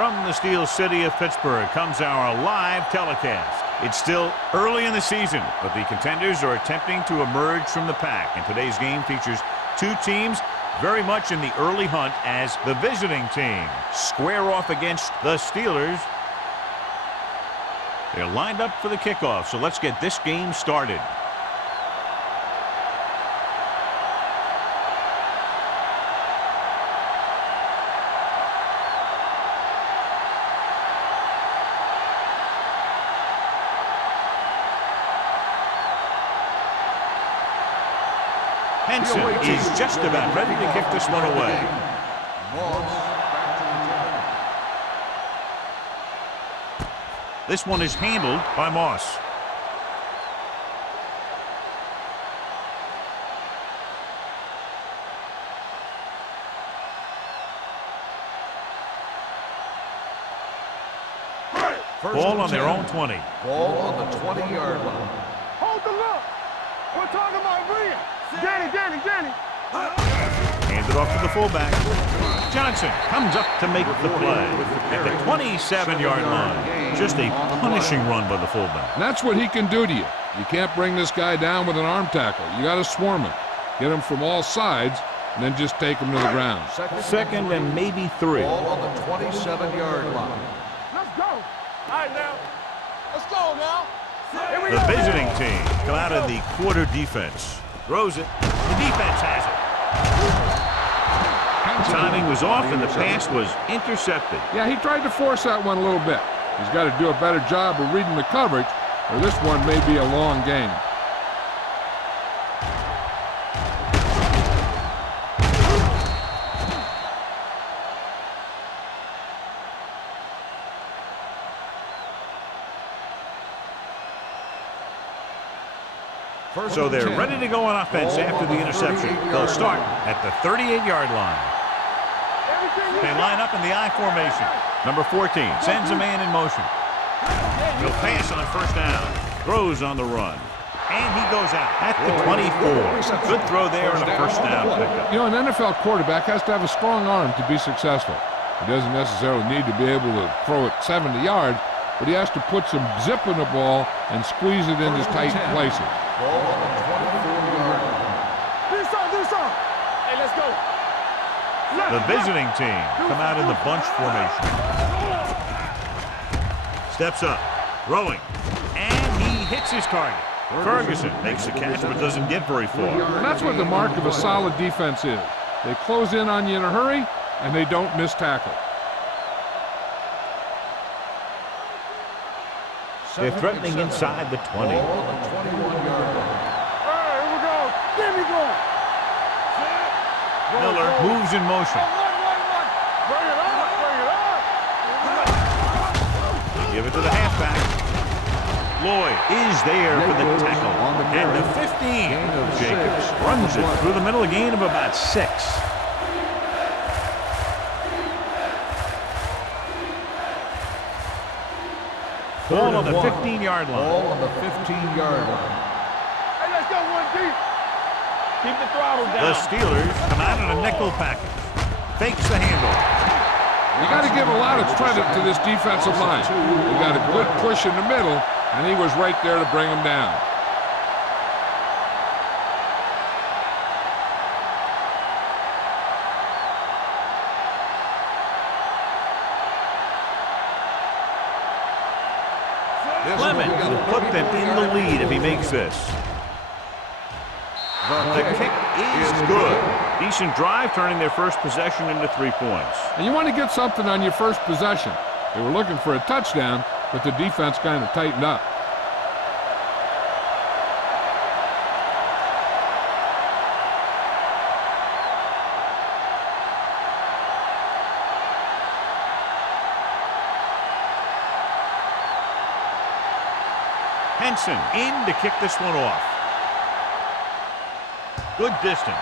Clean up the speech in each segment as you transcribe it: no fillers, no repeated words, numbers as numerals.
From the Steel City of Pittsburgh comes our live telecast. It's still early in the season, but the contenders are attempting to emerge from the pack. And today's game features two teams very much in the early hunt as the visiting team square off against the Steelers. They're lined up for the kickoff, so let's get this game started. Henson is just about ready to kick this one away. This one is handled by Moss. Ball on their own 20. Ball on the 20-yard line. Hold the look. We're talking about Rhea. Danny. Hands it off to the fullback. Johnson comes up to make the play at the 27-yard line. Just a punishing run by the fullback. And that's what he can do to you. You can't bring this guy down with an arm tackle. You got to swarm him. Get him from all sides, and then just take him to the ground. Second and maybe 3. Ball on the 27-yard line. Let's go. All right, now. Let's go now. The visiting team come out of the quarter defense. Throws it. The defense has it. Timing was off and the pass was intercepted. Yeah, he tried to force that one a little bit. He's got to do a better job of reading the coverage, or this one may be a long game. So they're ready to go on offense after the interception. They'll start at the 38-yard line. They line up in the I formation. Number 14 sends a man in motion. He'll pass on first down. Throws on the run. And he goes out at the 24. Good throw there and a first down pickup. You know, an NFL quarterback has to have a strong arm to be successful. He doesn't necessarily need to be able to throw it 70 yards, but he has to put some zip in the ball and squeeze it into tight places. Ball on the 24-yard line. Do some. Hey, let's go. The visiting team come out in the bunch formation. Steps up, throwing, and he hits his target. Ferguson makes the catch but doesn't get very far. And that's what the mark of a solid defense is. They close in on you in a hurry, and they don't miss tackle. They're threatening inside the 20. Ball on the 21-yard line. All right, here we go. Give me going. Miller moves in motion. Bring it on. Give it to the halfback. Lloyd is there for the tackle. And the 15 of Jacobs runs it through the middle, a gain of about 6. Ball on the 15-yard line. Ball on the 15-yard line. Hey, let's go one deep. Keep the throttle down. The Steelers come out in a nickel package. Fakes the handoff. You got to give a lot of credit to this defensive line. They got a good push in the middle, and he was right there to bring him down. Clement will put them in the lead if he makes this. The kick is good. Decent drive, turning their first possession into 3 points. And you want to get something on your first possession. They were looking for a touchdown, but the defense kind of tightened up. Henson in to kick this one off. Good distance.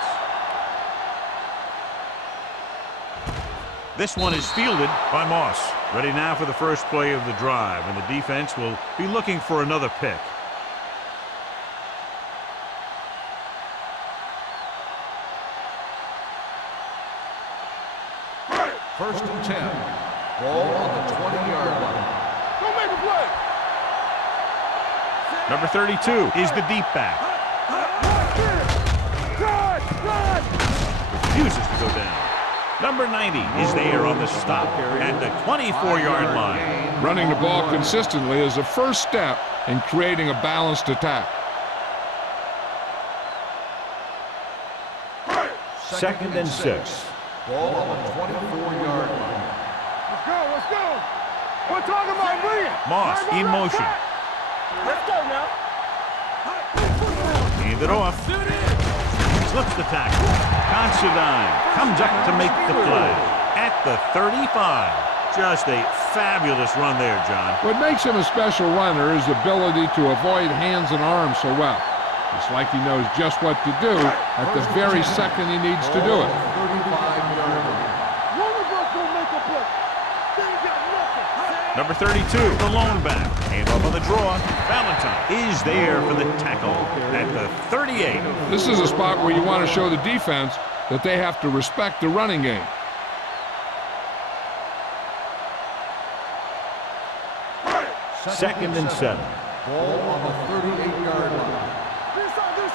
This one is fielded by Moss. Ready now for the first play of the drive, and the defense will be looking for another pick. First and 10. Ball on the 20-yard line. Go make a play. Number 32 is the deep back. Run! Refuses to go down. Number 90 is there on the stop at the 24-yard line. Running the ball consistently is the first step in creating a balanced attack. Second and 6. Ball on the 24-yard line. Let's go. We're talking about brilliant. Moss in motion. Let's go now. Hand it off. Slips the tackle. Considine comes up to make the play at the 35. Just a fabulous run there, John. What makes him a special runner is the ability to avoid hands and arms so well. It's like he knows just what to do at the very second he needs to do it. 35-yard line. One of us will make a play. They ain't got nothing. Number 32, the lone back. Hand off on the draw. Valentine is there for the tackle at the 38. This is a spot where you want to show the defense that they have to respect the running game. Second and 7. Ball on the 38-yard line. Do something.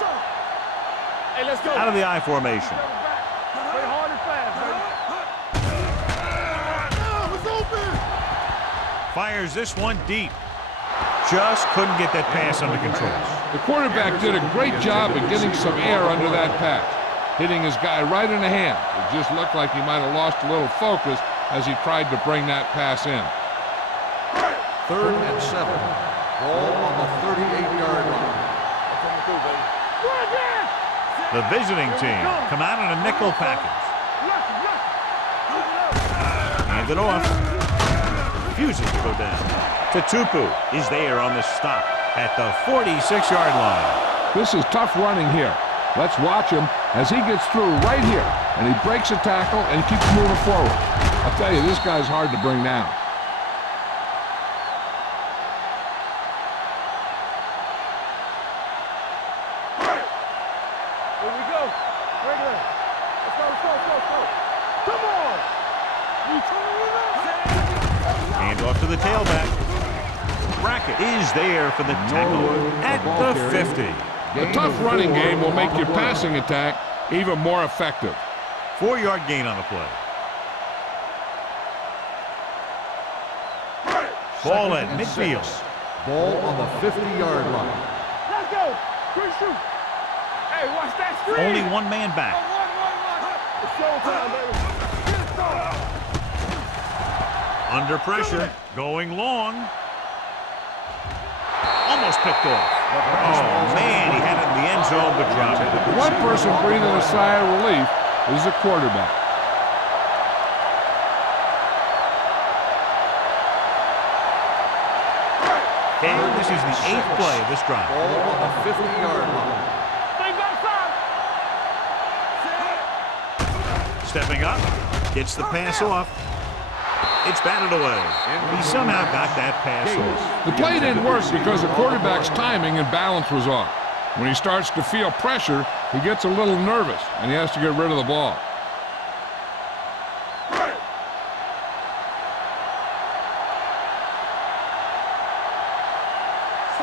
Hey, let's go. Out of the I formation. Play hard and fast, baby. It's open. Fires this one deep. Just couldn't get that pass under control. The quarterback did a great job of getting some air under that pass, hitting his guy right in the hand. It just looked like he might have lost a little focus as he tried to bring that pass in. 3rd and 7. Ball on the 38-yard line. The visiting team come out in a nickel package. Hand it off. Refuses to go down. Tatupu is there on the stop at the 46-yard line. This is tough running here. Let's watch him as he gets through right here, and he breaks a tackle and keeps moving forward. I'll tell you, this guy's hard to bring down. Here we go. Regular. Let's go. Come on. You turn it up. Hand off to the tailback. Brackett is there for the tackle at the 50. A tough running game will make your passing attack even more effective. 4-yard gain on the play. Ball at midfield. Ball on the 50-yard line. Let's go. Quick shoot. Hey, watch that screen. Only one man back. It's showtime, baby. Get it started. Under pressure, going long. Almost picked off. Oh, man, he had it in the end zone, but dropped it. One person breathing a sigh of relief is the quarterback. And this is the 8th play of this drive. Ball on the 50-yard line. Stay back side. Stepping up, gets the pass off. It's batted away. He somehow got that pass off. The play didn't work because the quarterback's timing and balance was off. When he starts to feel pressure, he gets a little nervous, and he has to get rid of the ball.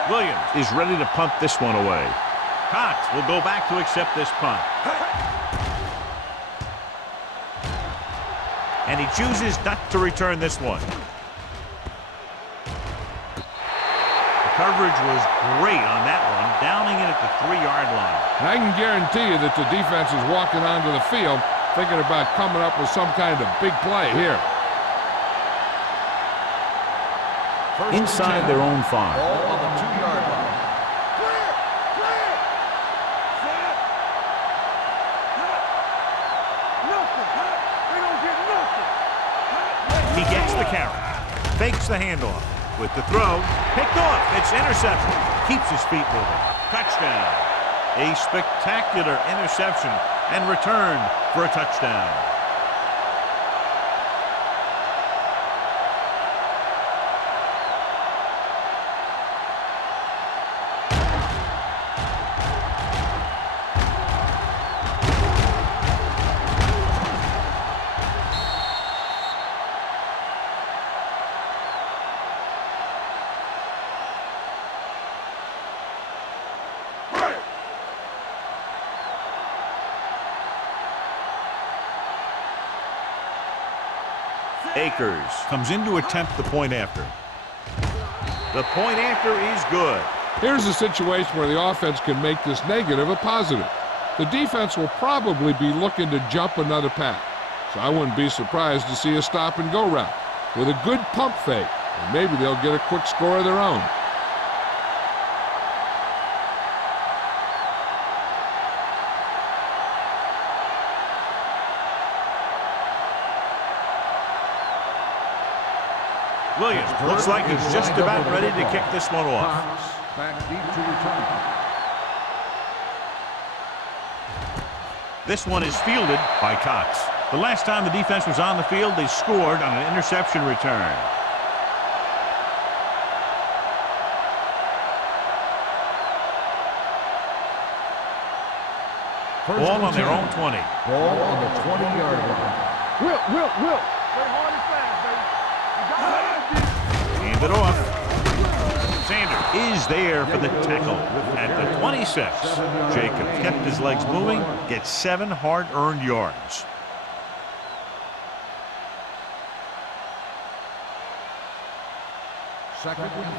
Williams is ready to punt this one away. Cox will go back to accept this punt. And he chooses not to return this one. The coverage was great on that one, downing it at the 3-yard line. And I can guarantee you that the defense is walking onto the field thinking about coming up with some kind of big play here. Inside their own 5. Ball on the 2-yard line. Clear. Nothing. We don't get nothing. He gets the carry. Fakes the handoff. With the throw, picked off. It's interception. Keeps his feet moving. Touchdown. A spectacular interception and returned for a touchdown. Akers comes in to attempt the point after. The point after is good. Here's a situation where the offense can make this negative a positive. The defense will probably be looking to jump another pass, so I wouldn't be surprised to see a stop-and-go route with a good pump fake, and maybe they'll get a quick score of their own. Williams looks like he's just about ready to kick this one off. Back deep to return. This one is fielded by Cox. The last time the defense was on the field, they scored on an interception return. Ball on their own 20. Ball on the 20-yard line. Will. Play hard and fast, baby. You got it. Hand it off. Sanders is there for the tackle at the 26. Jacobs kept his legs moving, gets 7 hard-earned yards. Second and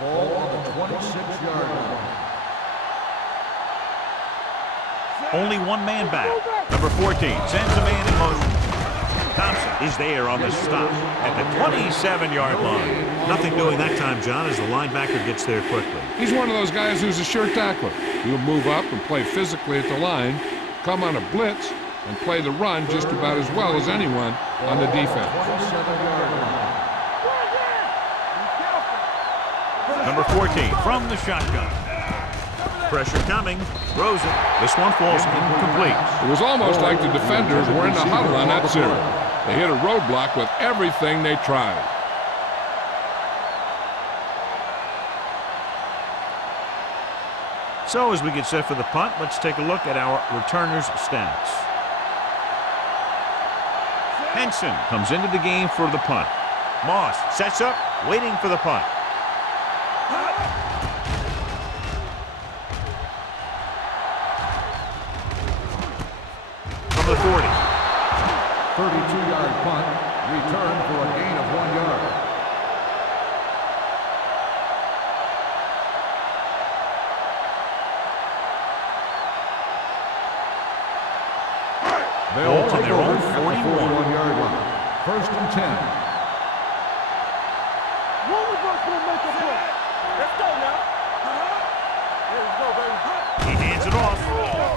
4. Ball on the 26-yard line. Only one man back. Number 14 sends a man in motion. Thompson is there on the stop at the 27-yard line. Nothing doing that time, John, as the linebacker gets there quickly. He's one of those guys who's a sure tackler. He'll move up and play physically at the line, come on a blitz, and play the run just about as well as anyone on the defense. 27-yard line. Number 14 from the shotgun. Pressure coming. Throws it. This one falls incomplete. It was almost like the defenders were in the huddle on that series. They hit a roadblock with everything they tried. So as we get set for the punt, let's take a look at our returners' stats. Henson comes into the game for the punt. Moss sets up, waiting for the punt. From the 40. 32-yard punt. Return for a gain of 1 yard. Ball to their own 41-yard line. First and 10. One of us will make a play. Let's go now. There we go, baby. He hands it off.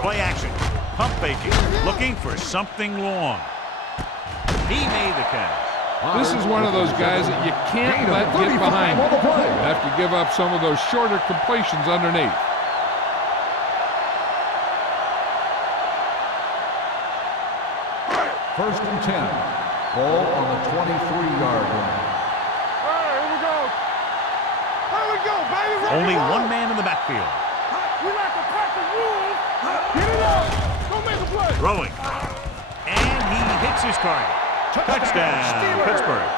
Play action. Pump faking. Looking for something long. He made the catch. This is one of those guys that you can't let get behind. You have to give up some of those shorter completions underneath. First and 10. Ball on the 23-yard line. All right, here we go. Here we go, baby. Rock Only and roll. one man in the backfield. We like to practice rules. Get it up. Go make a play. Throwing. And he hits his target. Touchdown, Pittsburgh.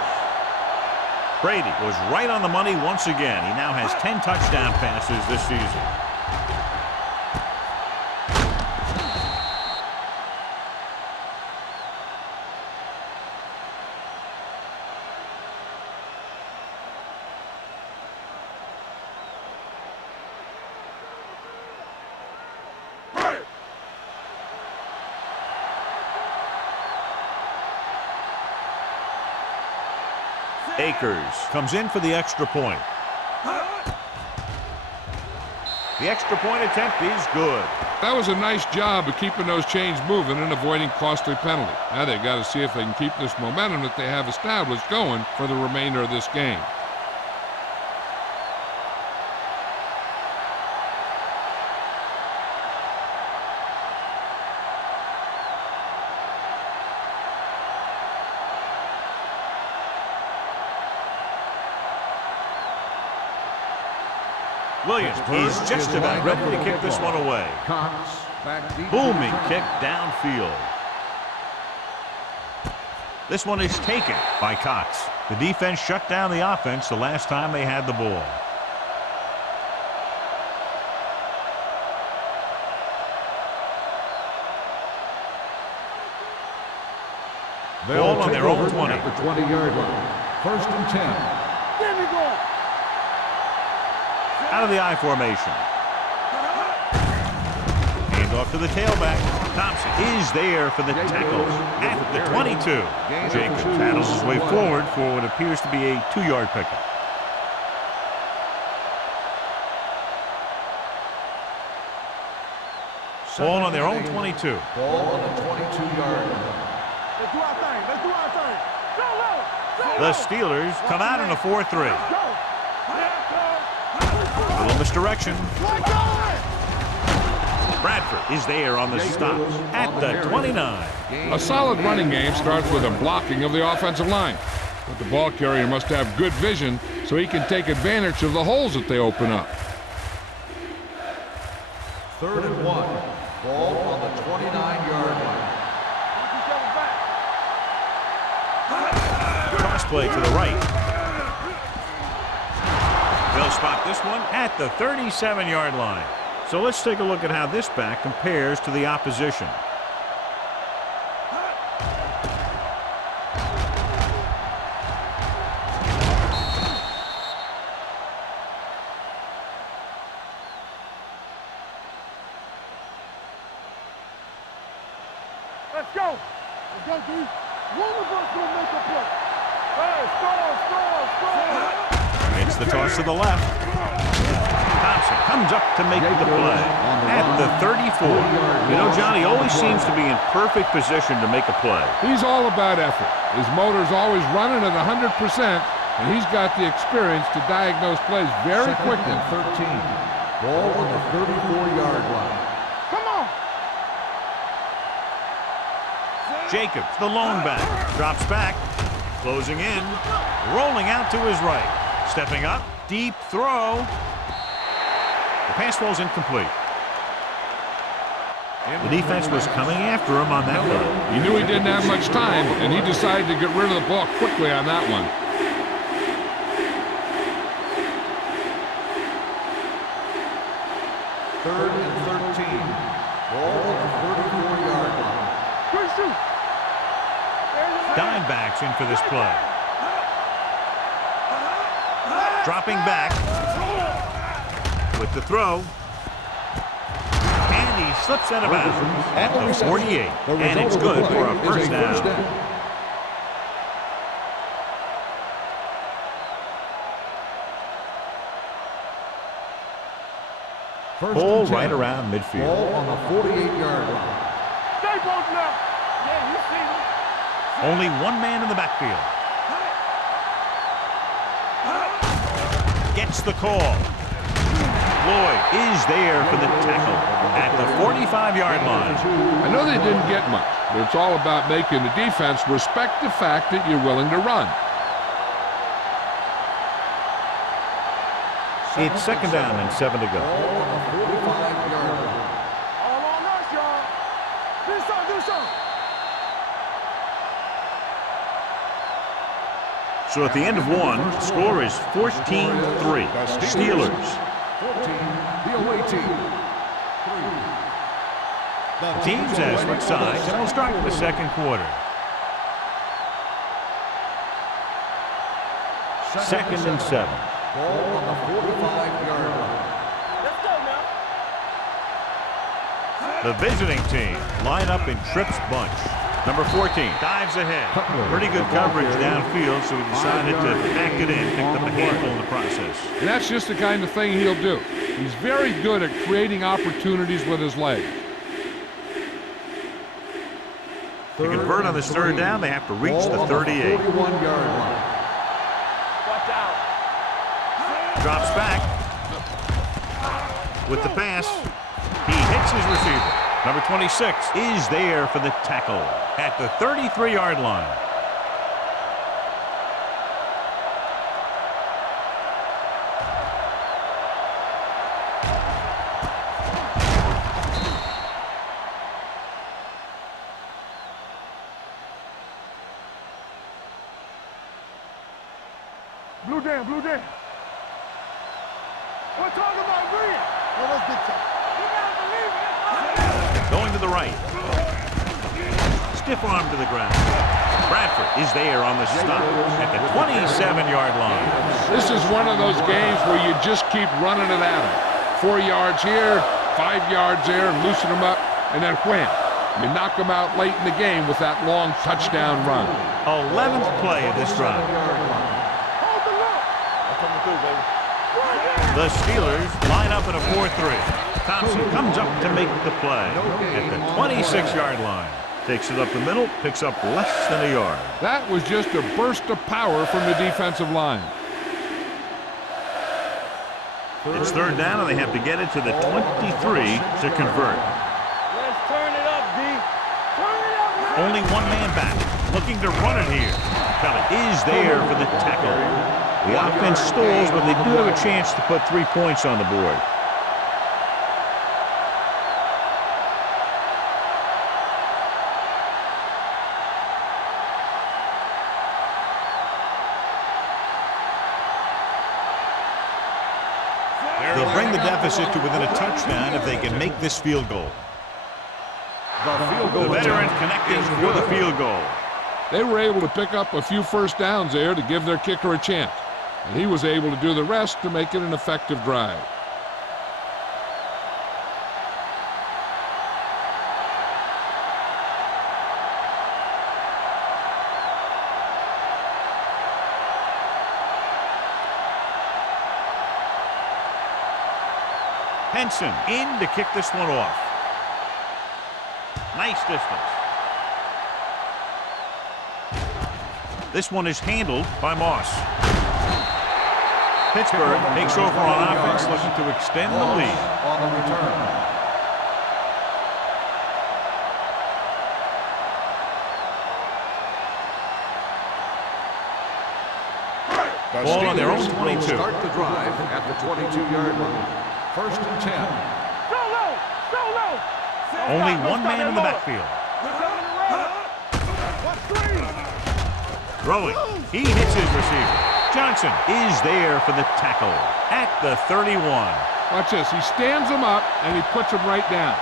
Brady was right on the money once again. He now has 10 touchdown passes this season. Akers comes in for the extra point. The extra point attempt is good. That was a nice job of keeping those chains moving and avoiding costly penalties. Now they got to see if they can keep this momentum that they have established going for the remainder of this game. Williams is just about ready to kick this one away. Cox back deep. Booming kick downfield. This one is taken by Cox. The defense shut down the offense the last time they had the ball. Ball on their own 20. At the 20-yard line. 1st and 10. There we go. Out of the I formation. Hand off to the tailback. Thompson is there for the tackle at the 22. Jacobs paddles his way forward for what appears to be a 2-yard pickup. Ball on their own 22. Ball on the 22-yard line. Let's do our thing. Let's do our thing. Go, go. The Steelers come out in a 4-3. A little misdirection. Bradford is there on the stop at the 29. A solid running game starts with a blocking of the offensive line. But the ball carrier must have good vision so he can take advantage of the holes that they open up. 3rd and 1. Ball on the 29-yard line. Cross play to the right. They'll spot this one at the 37-yard line. So let's take a look at how this back compares to the opposition. Let's go. Let's go, D. One of us will make a play. Hey, score. It's the toss to the left. Thompson comes up to make the play at the 34. You know, Johnny always seems to be in perfect position to make a play. He's all about effort. His motor's always running at 100%, and he's got the experience to diagnose plays very quickly. 13. Ball on the 34-yard line. Come on. Jacobs, the lone back, drops back, closing in, rolling out to his right. Stepping up, deep throw. The pass falls incomplete. The defense was coming after him on that play. He knew he didn't have much time, and he decided to get rid of the ball quickly on that one. 3rd and 13. Ball on the 34-yard line. Good shoot. Dimebacks in for this play. Dropping back with the throw. And he slips out of bounds at the 48. And it's good for a first down. Ball right around midfield. Ball on the 48-yard line. Stay both now. Yeah, you see me. Only one man in the backfield. Gets the call. Lloyd is there for the tackle at the 45-yard line. I know they didn't get much, but it's all about making the defense respect the fact that you're willing to run. It's 2nd down and 7 to go. Ball on the 45-yard line. All on us, y'all. Do something. So at the end of one, the score is 14-3. Steelers. 14, the away team. 3. Teams as switch sides, and we'll start the second quarter. 2nd and 7. Ball on the 45-yard line. Let's go now. The visiting team line up in trips bunch. Number 14 dives ahead. Pretty good coverage downfield, so he decided to pack it in, picked up a handful in the process. And that's just the kind of thing he'll do. He's very good at creating opportunities with his legs. To convert on this 3rd down, they have to reach the 38. 41-yard line. Watch out. Drops back with the pass. He hits his receiver. Number 26 is there for the tackle at the 33-yard line. Blue down. We're talking about green. Well, let's get you. You gotta believe it. Going to the right. Stiff arm to the ground. Bradford is there on the stop at the 27-yard line. This is one of those games where you just keep running it at them. 4 yards here, 5 yards there, loosen them up, and then wham. You knock them out late in the game with that long touchdown run. 11th play of this drive. Hold the look. That's coming through, baby. The Steelers line up in a 4-3. Thompson comes up to make the play at the 26-yard line. Takes it up the middle, picks up less than a yard. That was just a burst of power from the defensive line. It's third down, and they have to get it to the 23 to convert. Let's turn it up, D. Turn it up, man. Only one man back, looking to run it here. Fella is there for the tackle. The offense stalls, but they do have a chance to put 3 points on the board. They'll bring the deficit to within a touchdown if they can make this field goal. The veteran connecting for the field goal. They were able to pick up a few first downs there to give their kicker a chance. And he was able to do the rest to make it an effective drive. Henson in to kick this one off. Nice distance. This one is handled by Moss. Pittsburgh takes over on offense, looking to extend the lead. On the return. Ball on their own 22. Start the drive at the 22-yard line. First and 10. Go low. Go low. Only one man in the backfield. Throwing. He hits his receiver. Johnson is there for the tackle at the 31. Watch this. He stands them up, and he puts them right down.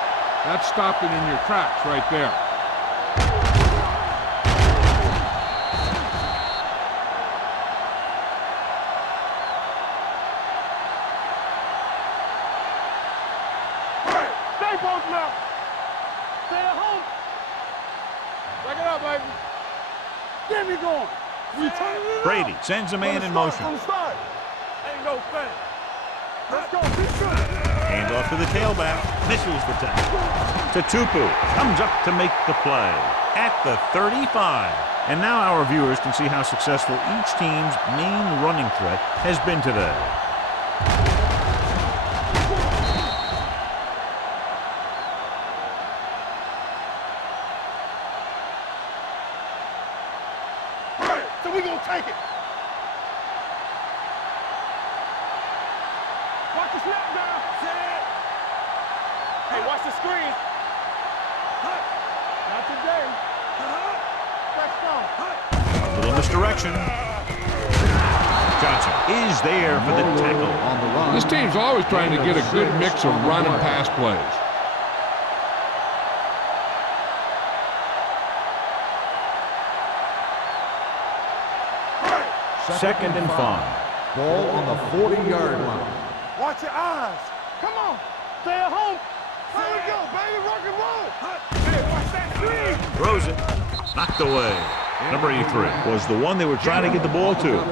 That's stopping in your tracks right there. Stay both now. Stay at home. Back it up, baby. Get me going. We turn it Brady up. sends a man in motion. From the start. Ain't no thing. Let's go. Be good. Hands off to the tailback. Misses the tackle. Tutupu comes up to make the play at the 35. And now our viewers can see how successful each team's main running threat has been today. So we gonna take it. Watch the snap down. Hey, watch the screen. Not today. Let's go. A little misdirection. Johnson is there for the tackle. On the run. This team's always trying to get a good mix of run and pass plays. Second and 5. Ball on the 40-yard line. Watch your eyes. Come on. Stay at home. Here we go, baby. Rock and roll. Hey, watch that screen. Throws it. Knocked away. Number 83 was the one they were trying to get the ball to.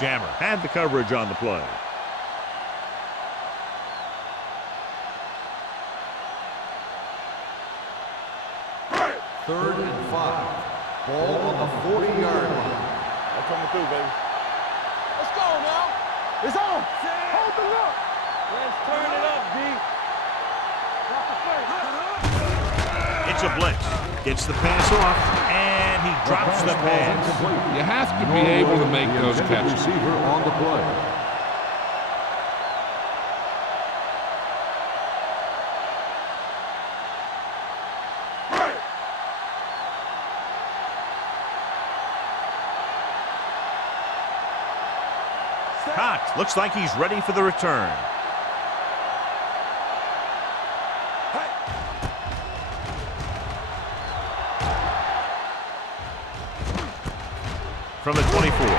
Jammer had the coverage on the play. Third and 5. Ball on the 40-yard line. I'm coming through, baby. Let's go now. It's on. Hold the look. Let's turn it up, D. It's a blitz. Gets the pass off, and he drops the pass. You have to be able to make those catches. Receiver on the play. Cox looks like he's ready for the return. from the 24. 34-yard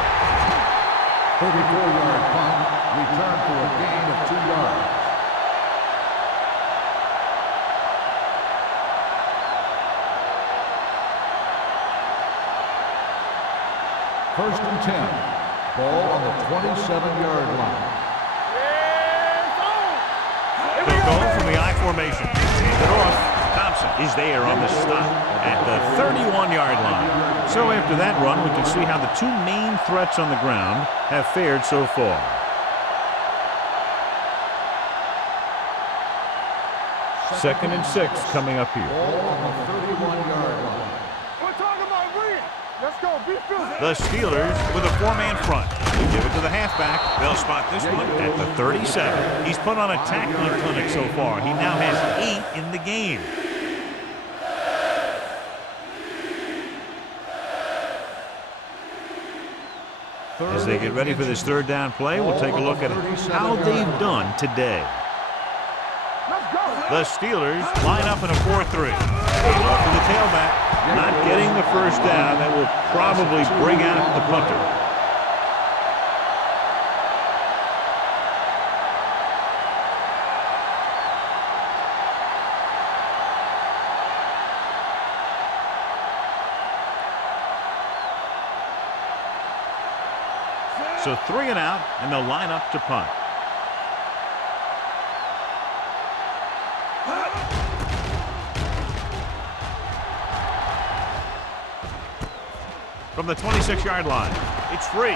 punt, return for a gain of 2 yards. First and 10. Ball on the 27-yard line. They'll go from the I formation. Hand it off. Thompson is there on the stop at the 31-yard line. So after that run, we can see how the two main threats on the ground have fared so far. Second and 6 coming up here. Ball on the 31-yard line. We're talking about winning. Let's go. The Steelers with a 4-man front. They give it to the halfback. They'll spot this one at the 37. He's put on a tackling clinic so far. He now has 8 in the game. As they get ready for this third down play, we'll take a look at how they've done today. The Steelers line up in a 4-3. For the tailback, not getting the first down. That will probably bring out the punter. So 3 and out, and they'll line up to punt. From the 26-yard line, it's free.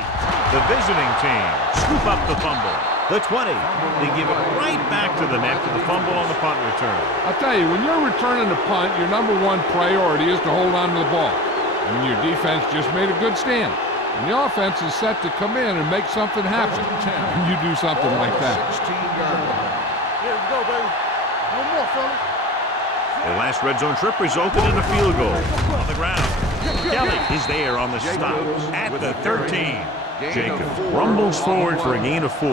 The visiting team scoop up the fumble. The 20. They give it right back to them after the fumble on the punt return. I'll tell you, when you're returning a punt, your number one priority is to hold on to the ball. And your defense just made a good stand. And the offense is set to come in and make something happen. And you do something like that. 16-yard line. Here we go, baby. No more, fellas. Their last red zone trip resulted in a field goal. On the ground, Kelly is there on the stop at the 13. Jacobs rumbles forward for a gain of 4.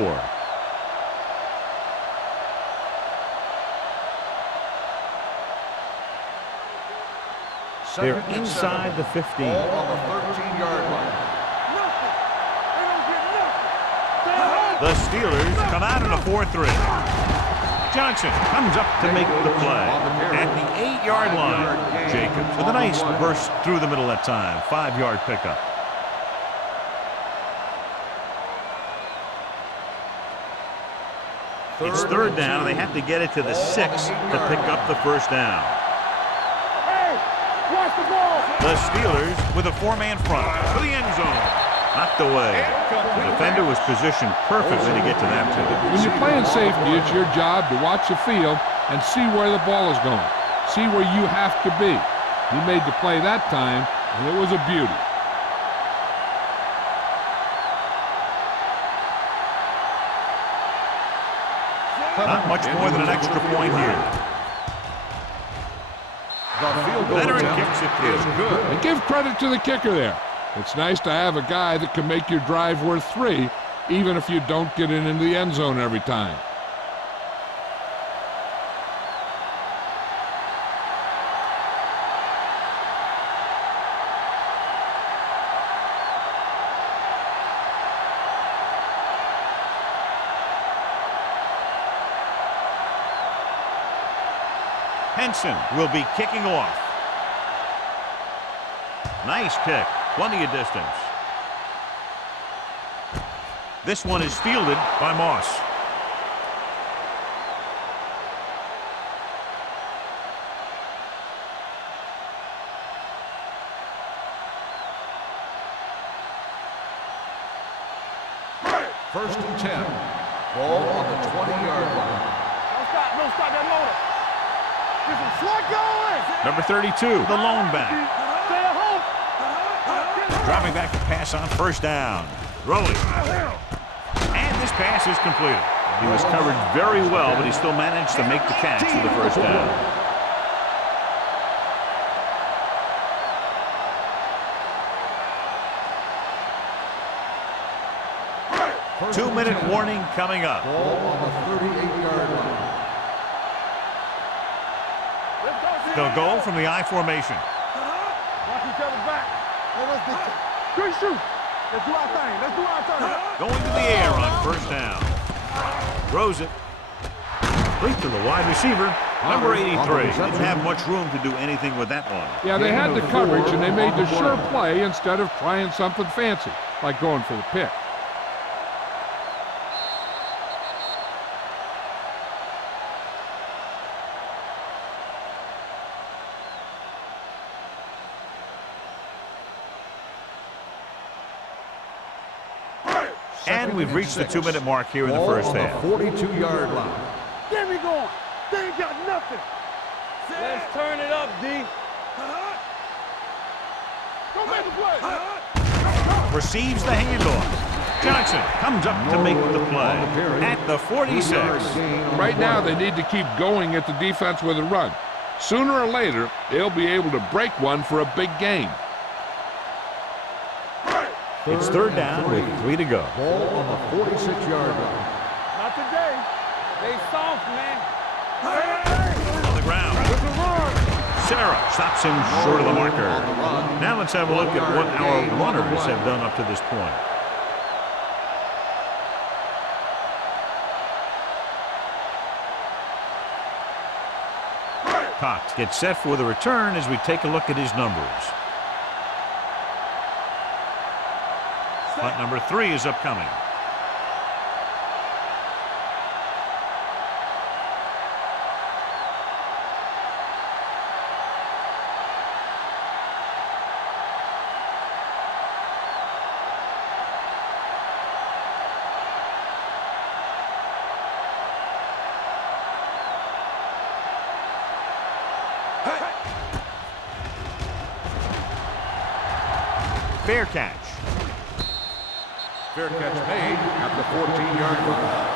They're inside the 15. Ball on the 13-yard line. The Steelers come out in a 4-3. Johnson comes up to make the play at the 8-yard line. Jacobs with a nice burst through the middle that time. 5-yard pickup. It's third down, and they have to get it to the 6 to pick up the first down. The Steelers with a 4-man front for the end zone. Knocked away. The defender was positioned perfectly to get to that too. When you're playing safety, it's your job to watch the field and see where the ball is going. See where you have to be. He made the play that time, and it was a beauty. Not much more than an extra point here. The field goal Leonard attempt kicks it is through. good. And give credit to the kicker there. It's nice to have a guy that can make your drive worth 3, even if you don't get it into the end zone every time. Henson will be kicking off. Nice kick. Plenty of distance. This one is fielded by Moss. First and 10. Ball on the 20-yard line. Don't stop that motor. Get some slug going. Number 32, the lone back. Stay at home. Dropping back to pass on first down. Throwing. And this pass is completed. He was covered very well, but he still managed to make the catch for the first down. Two-minute warning coming up. Ball on the 38-yard line. They'll go from the I formation. Watch each other back. Let's shoot. Let's do our thing. Let's do our thing. Going to the air on first down. Throws it. Complete to the wide receiver, number 83. Didn't have much room to do anything with that one. Yeah, they had the coverage, and they made the sure play instead of trying something fancy, like going for the pick. And we've reached the 2-minute mark here in the first half. 42-yard line. Get me going. They ain't got nothing. Let's turn it up, D. Go make the play. Receives the handoff. Johnson comes up to make the play at the 46. Right now, they need to keep going at the defense with a run. Sooner or later, they'll be able to break one for a big gain. It's third down with 3 to go. Ball on the 46-yard line. Not today. They soft, man. On the ground. Sarah stops him short of the marker. Now let's have a look at what our runners have done up to this point. Cox gets set for the return as we take a look at his numbers. Punt number 3 is upcoming. Fair catch. Fair catch made at the 14-yard line.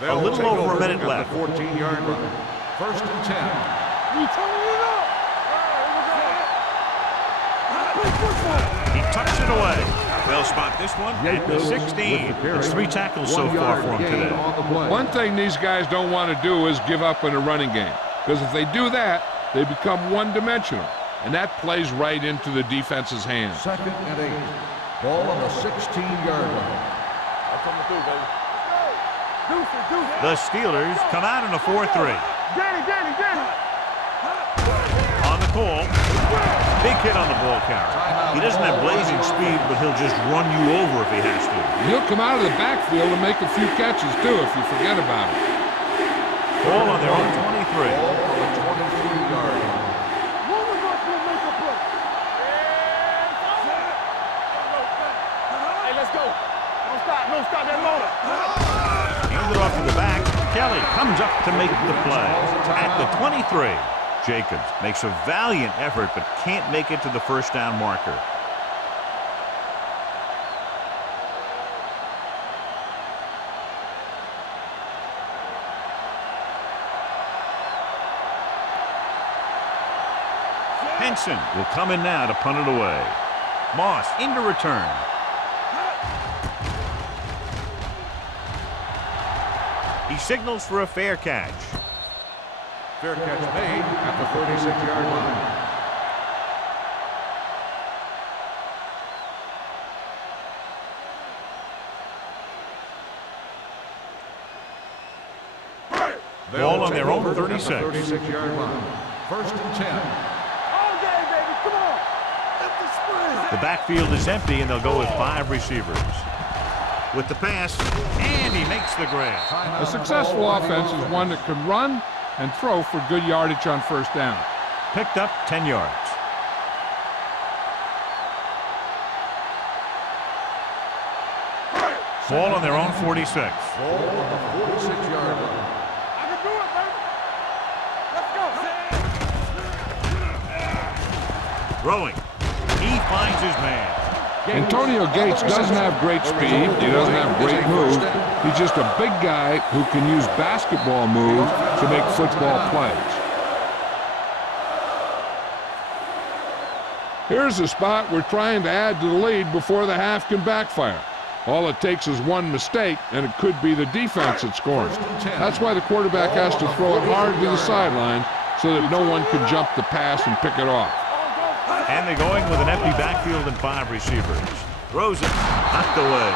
A little over a minute left. 14-yard line. First and 10. We turning it up. He tucks it away. They'll spot this one at the 16. It's 3 tackles so far for him today. One thing these guys don't want to do is give up in a running game, because if they do that, they become one-dimensional, and that plays right into the defense's hands. Second and 8. Ball on the 16-yard line. I'm coming through, baby. Deuce. The Steelers come out in a 4-3. Danny. On the call. Big hit on the ball carrier. He doesn't have blazing speed, but he'll just run you over if he has to. He'll come out of the backfield and make a few catches, too, if you forget about it. Ball on their own 23. Ball on the 23-yard line. One of us will make a play. Hey, let's go. Don't stop that motor. Handed off to the back. Kelly comes up to make the play at the 23. Jacobs makes a valiant effort but can't make it to the first down marker. Henson will come in now to punt it away. Moss into return. He signals for a fair catch. Fair catch made at the 36-yard line. Ball on their own 36. 36-yard line. First and 10. All day, baby. Come on. Let the sprint. The backfield is empty, and they'll go with 5 receivers. With the pass, and he makes the grab. A successful offense is one that can run and throw for good yardage on first down. Picked up 10 yards. Ball on their own 46. Ball on the 46-yard line. I can do it, baby. Let's go. Throwing. He finds his man. Antonio Gates doesn't have great speed. He doesn't have great moves. He's just a big guy who can use basketball moves to make football plays. Here's a spot we're trying to add to the lead before the half can backfire. All it takes is one mistake, and it could be the defense that scores. That's why the quarterback has to throw it hard to the sideline so that no one can jump the pass and pick it off. And they're going with an empty backfield and 5 receivers. Throws it, knocked away.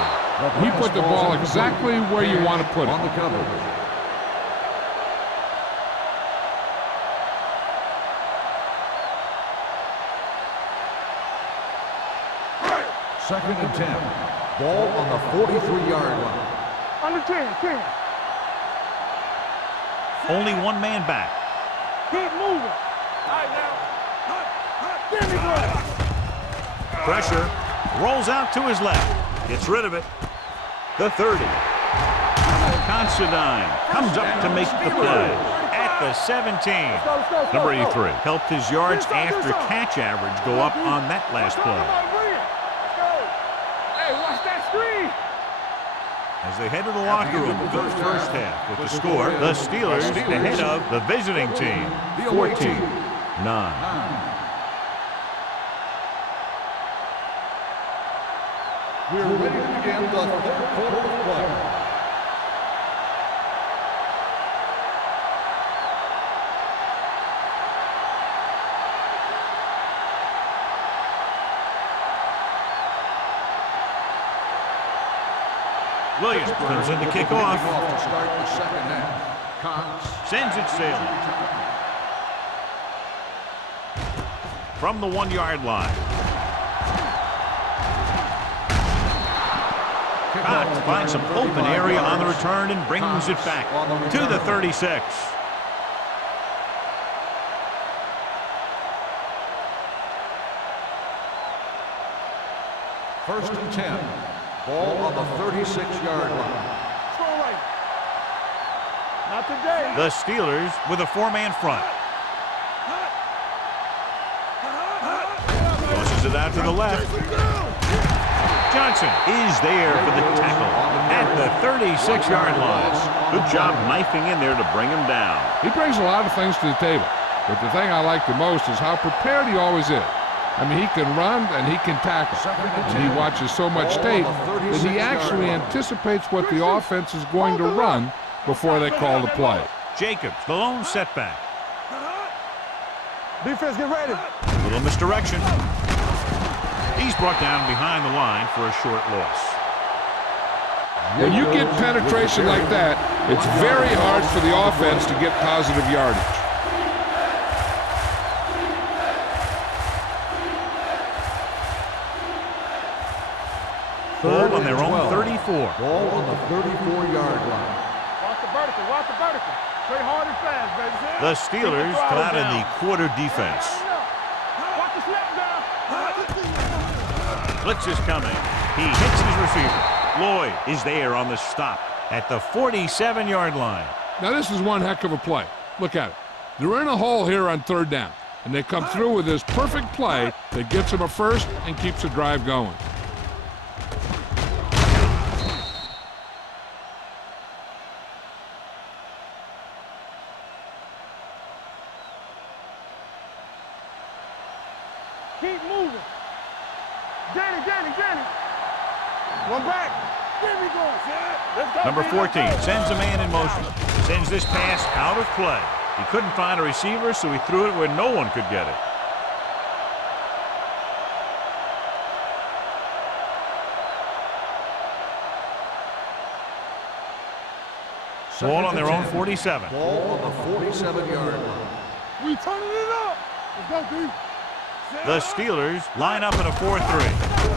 He put the ball exactly where you want to put it. On the cover. Second and 10. Ball on the 43-yard line. Under 10. Only one man back. Keep moving. All right, now. Give me going. Pressure. Rolls out to his left. Gets rid of it. The 30. Considine comes up to make the play. At the 17. Number 83 helped his yards after catch average go up on that last play. As they head to the locker room for the first half with the score, the Steelers ahead of the visiting team, 14-9. We're ready to begin the third quarter of play. Williams comes in to kick off. To start the second half. Cox Sends it sailing. From the 1-yard line. Cox finds some open area on the return and brings it back to the 36. First and 10. Ball on the 36-yard line. Not today. The Steelers with a 4-man front. Tosses it out to the left. Johnson is there for the tackle at the 36-yard line. Good job knifing in there to bring him down. He brings a lot of things to the table, but the thing I like the most is how prepared he always is. I mean, he can run and he can tackle. And he watches so much tape that he actually anticipates what the offense is going to run before they call the play. Jacobs, the lone setback. Defense, get ready. A little misdirection. He's brought down behind the line for a short loss. When you get penetration like that, it's very hard for the offense to get positive yardage. Ball on their own 34. Ball on the 34-yard line. Watch the vertical. Watch the vertical. Play hard and fast, baby. The Steelers come out in the quarter defense. Watch the snap down. Blitz is coming. He hits his receiver. Lloyd is there on the stop at the 47-yard line. Now this is one heck of a play. Look at it. They're in a hole here on third down, and they come through with this perfect play that gets them a first and keeps the drive going. Keep moving. Danny. One back. Give me going. Let's go. Number 14 sends a man in motion. Sends this pass out of play. He couldn't find a receiver, so he threw it where no one could get it. Ball on their own 47. Ball on the 47-yard line. We turning it up. Let's go, D. The Steelers line up in a 4-3.